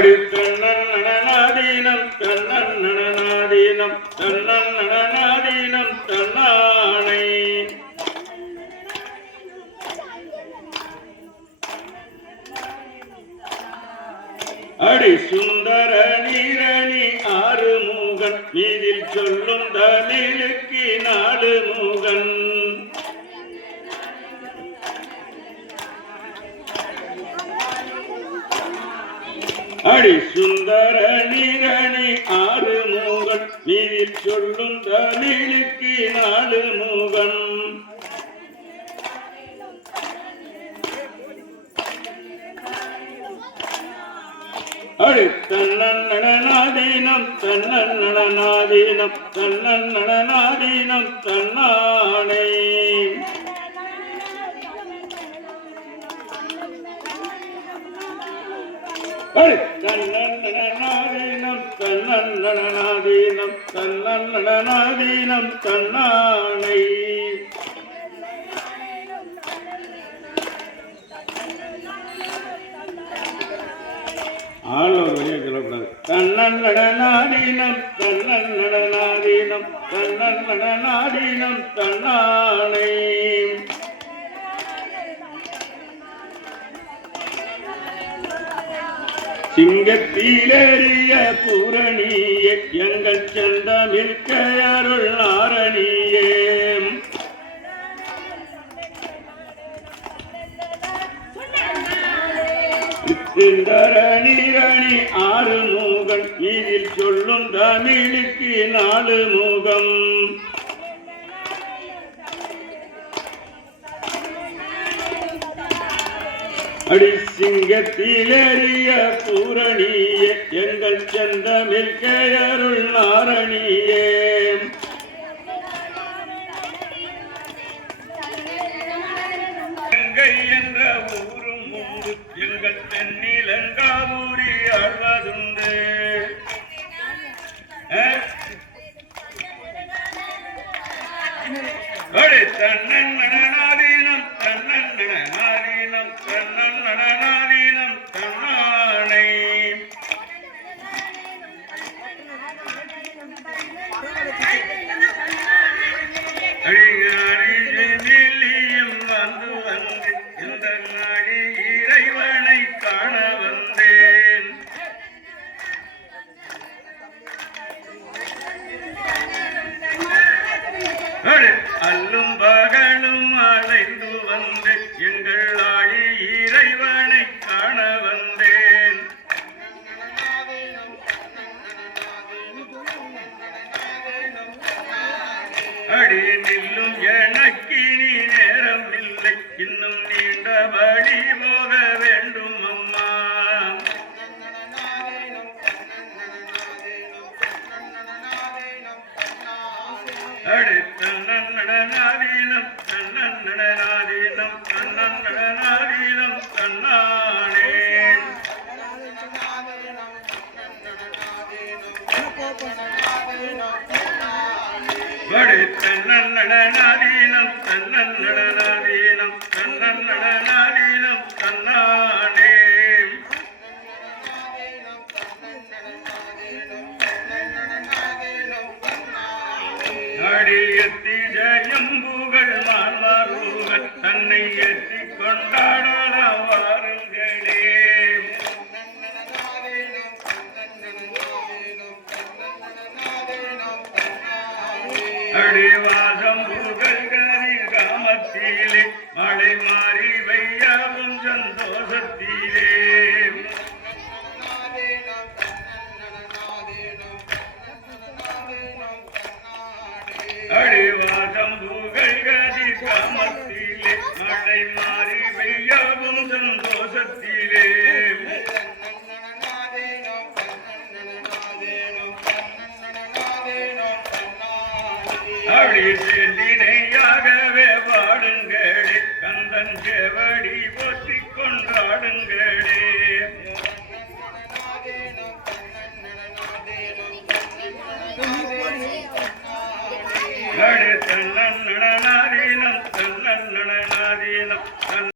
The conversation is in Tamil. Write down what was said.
அடி தன்னன்னடனாதீனம் தன்னன்னடனாதீனம் தன்னன்னடனாதீனம் தன்னானை அடி சுந்தர நீரணி ஆறுமுகன் மீதில் சொல்லும் தமிழுக்கு நாடு முகன் அடி சுந்தர நீரணி ஆறுமுகன் மீதில் சொல்லும் தமிழுக்கு நாடு முகன் அடி தன்னன்னடனாதீனம் தன்னன்னடனாதீனம் தன்னன்னடனாதீனம் தன்னானை அடி தன்னன்னடனாதீனம் தன்னன்னடனாதீனம் தன்னன்னடனாதீனம் தன்னானை ஆள் ஒரு வழியாக சொல்லக்கூடாது. தன்னன்னடனாதீனம் தன்னன்னடனாதீனம் தன்னன்னடனாதீனம் தன்னானை சிங்கத்திலேறிய பூரணியே எங்கள் செந்தமிழ்க்க அருள் நாரணியே நீரணி ஆறுமுகன் மீதில் சொல்லும் தமிழுக்கு நாலு முகம் அடி சிங்கத்திலேறிய பூரணியே எங்கள் செந்தமிழ்க்க அருள் நாரணியே என்ற ஊரும் ஊரு எங்கள் தென்னிலங்காவூரி ஆழ்வதுண்டு தன்னன்னடனாதீனம் தன்னன்னடனாதீனம் தன்னன்னடனாதீனம் தன்னானை அடியாரியும் வந்து வந்து இந்த நாடி இறைவனை காண வந்தேன் அல்லும் பகலும் அலைந்து வந்து எங்கள் ஆழி இறைவனை காண வந்தேன் அடி நில்லும் எனக்கு நீ நேரம் இல்லை இன்னும் நீண்ட வழி போக வேண்டும் அம்மா அடி தன்னன்னடனாதீனம் தன்னன்னடனாதீனம் தன்னன்னடனாதீனம் தன்னானே அடி தன்னன்னடனாதீனம் தன்னன்னடனாதீனம் தன்னன்னடனாதீனம் தன்னானே அடியத்தி ஜயம்புகள் மாறுகள் தன்னை எத்தி கொண்டாடலாம் வாருங்களே அடிவாசம் புகழ்களில் காமத்திலே மழை மாறி வையாவும் சந்தோஷத்திலே அடிவாசம் புகழ்களில் காமத்திலே மழை மாறி வையாவும் சந்தோஷத்திலே அப்படி செந்தினையாகவே பாடுங்களே கந்தன் செவடி போற்றி கொண்டாடுங்களே தன்னன்னடனாதீனம் தன்னன்னடனாதீனம்